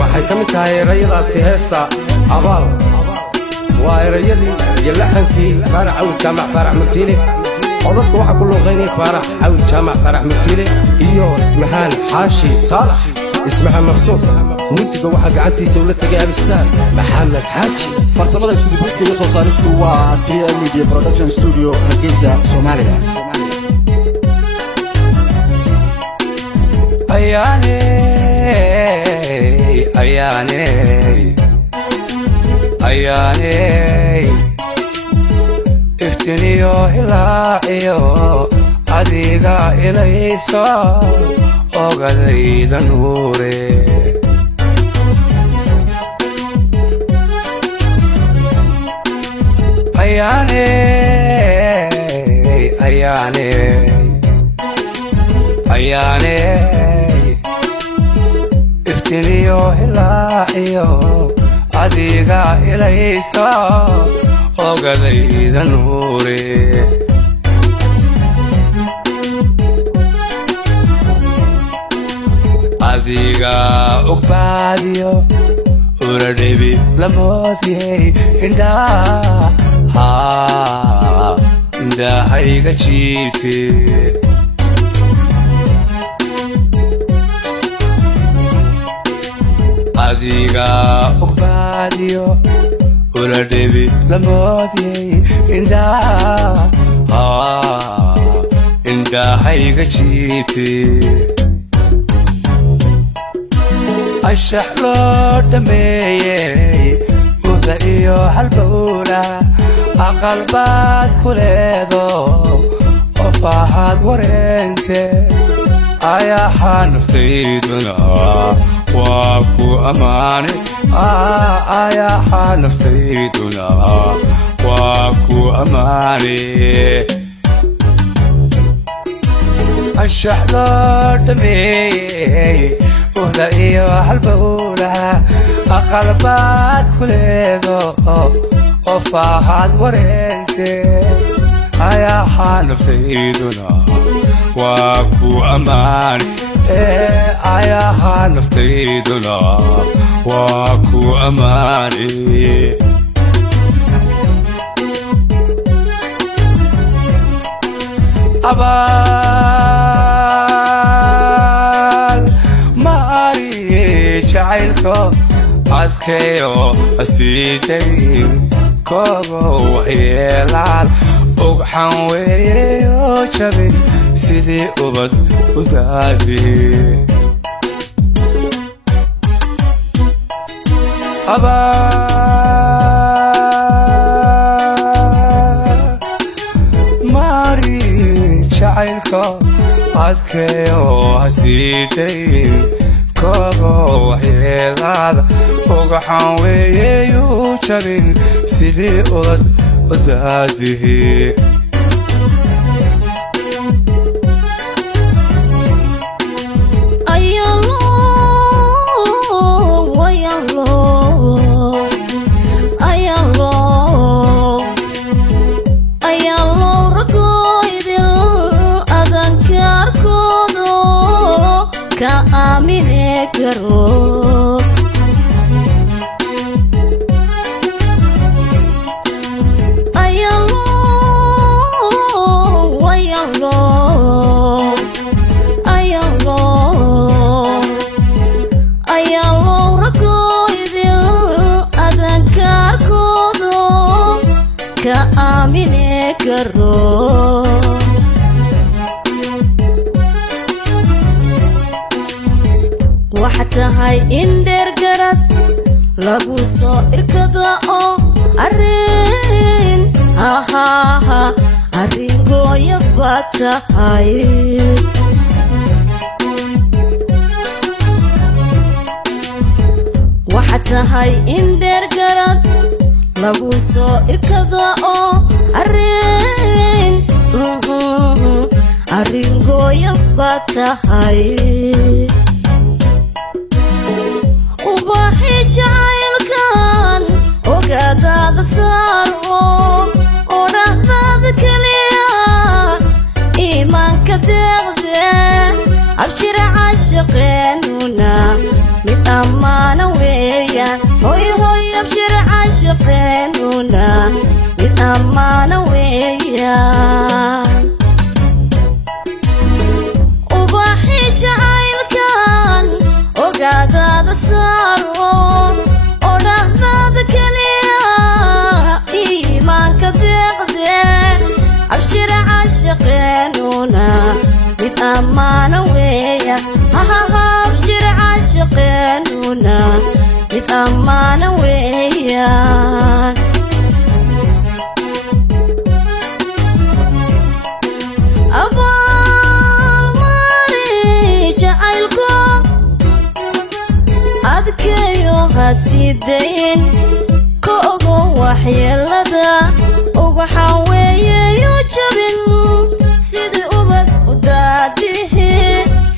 waxay ka mid tahay erayadaasi heesta abaal waa erayadii iyo laxankii faarax cawil jaamac faarax murtiile codadka waxaa ku luuqaynaya faarax cawil jaamac faarax murtiile iyo ismahaan xaashi saalax ismahaan maqsuud muusiga waxaa gacantiisa ula tegay al-ustaad maxamed xaaji farsamada studio iyo soo saaristu waa TM Media Production Studio Hargeysa Soomaaliya ayaane iftiniyo hilaaciyo adiga ilayso ogadayda nuure ayaane iftiniyo hilaaciyo adiga ilayso ogadayda nuure adiga ogbaadiyo uradhebi lamoodiyey indhahayga jiite adiga ogbaadiyo uladhebi lamoodiyey indhahayga jiite anshax loo dhameeyey uda iyo halbowla aqalbaad ku leedo qof ahaad wareente ayaxaa naftayduna waa ku ammaane ayaxaa naftayduna waa ku ammaane anshax loo dhameeyey uda iyo halbowla aqalbaad ku leedo qof ahaad wareente ayaxaa naftayduna waa ku ammaane ayaxaa naftayduna waa ku ammaane abaal maari jacaylko adkeeyo asiidayn koogo waxyeelaal ugxan weeyeyo jabin sidii ubad u daadi maari jacaylko adkeeyo hasiidayn koogo waxyeelaada ugxan weeyeyo jabin sidii ubad u daadi waxatahay in dheer garad lagu soo irkada oo arrin gooya baad tahay waxatahay in dheer garad lagu soo irkada oo arrin gooya baad tahay ubaxi jacaylkan ogaadaada saaro oo dhahdaada keliya iimaanka deeqde abshir caashaqeenuna mid ammaana mid ammaana weeyaan ubaxi jacaylkan ogaadaada saaro odhahdaada keliya iimaanka deeqde abshir caashaqeenuna mid ammaana weeya abshir caashaqeenuna mid ammaana weeyaan abaamari jacaylko adkeeyo hasidayn ka ogo waxyeelada ubaxan weeyeyo jabin sida ubad u daadihi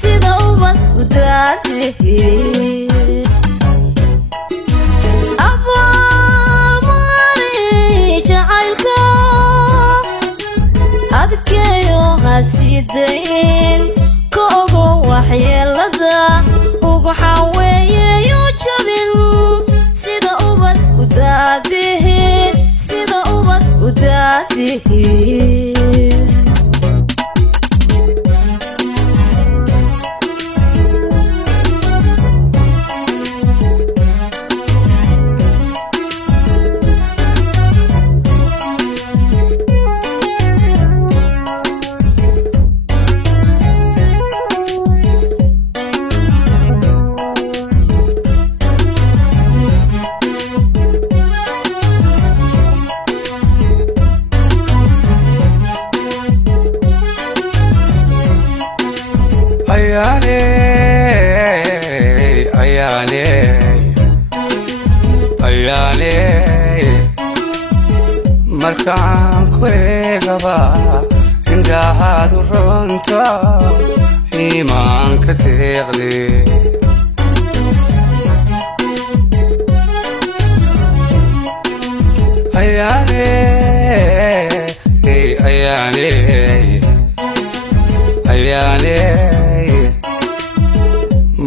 sida ubad u daadihi abaamari jacaylko adkeeyo hasidayn ka ogo waxyeelada ubaxan weeyeyo jabin sida ubad u daadihi sida ubad u daadihi markaan ku eegaba indhahaadu runta iimaanka deeqde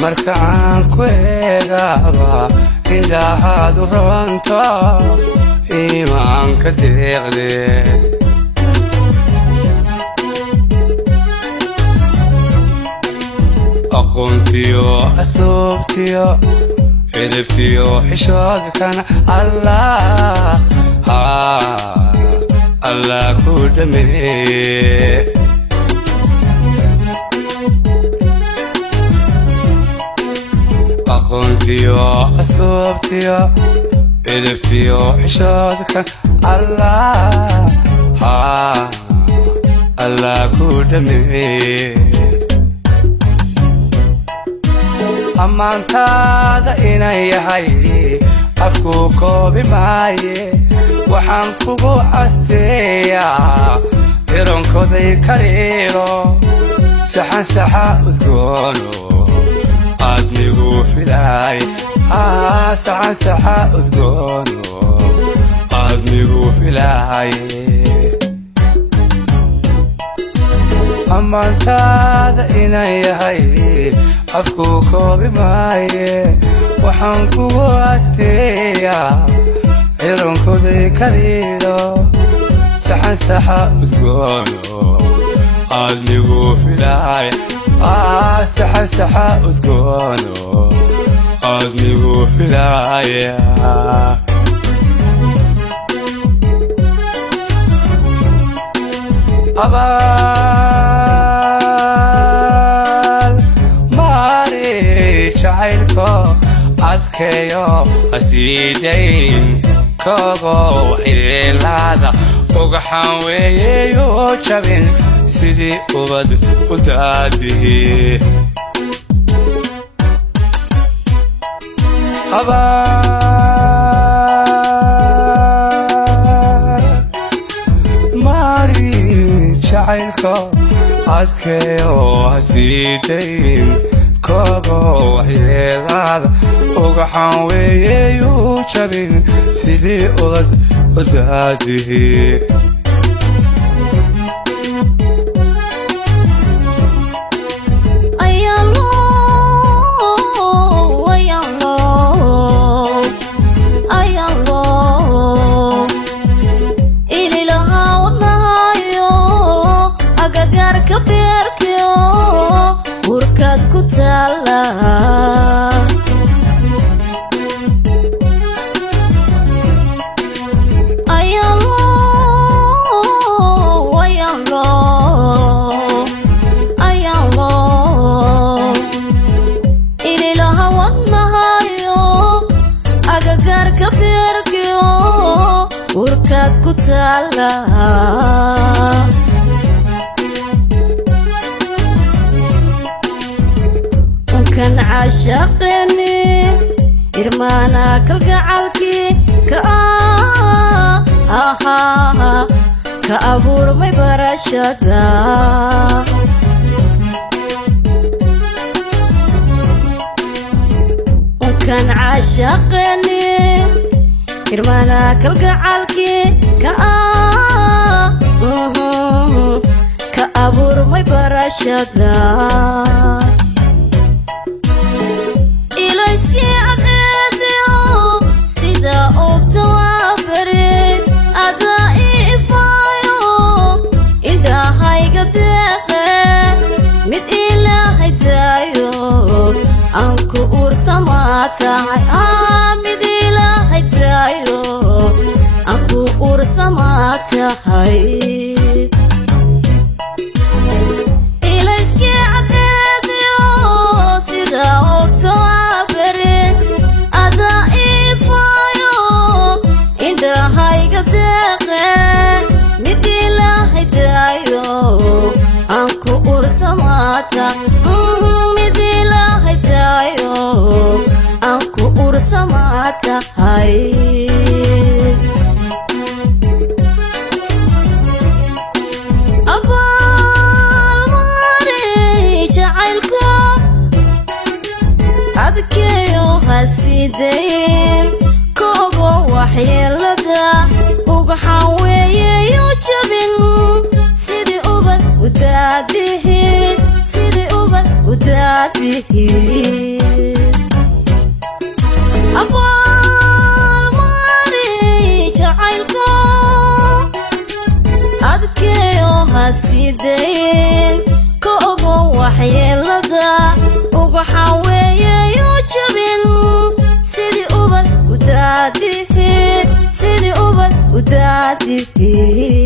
markaan ku eegaba indhahaadu runta iimaanka deeqde aqoontiyo asluubtiyo xidhibtiyo xishoodkan allah ku dhameeye aqoontiyo asluubtiyo xidhibtiyo xishoodkan allah ku dhameeye ammaantaada inan yahay afku koobi maaye waxaan kugu asteeyaa ironkoday kariiro saxan saxa udgoono aadmigu filaay saxan saxa udgoono aadmigu filaay ammaantaada inan yahay afku koobi maaye waxaan kugu asteeyaa ironkoday kariiro saxan saxa udgoono aadmigu filaay saxan saxa udgoono aadmigu filaaya abaal mari jacaylko adkeeyo hasidayn kaogo waxyeelada ugaxan weeyeyo jabin sidii ubad u daadihi mari jacaylko adkeeyo hasidayn kaogo waxyeelada ugaxan weeyeyo jabin sidii ubad u daadihi taala kan عاشقني إرمانا كالقعالكي كأبور مي برشدا كان عاشقني إرمانا كالقعالكي كأبور مي برشدا Sidii ubad u daadihi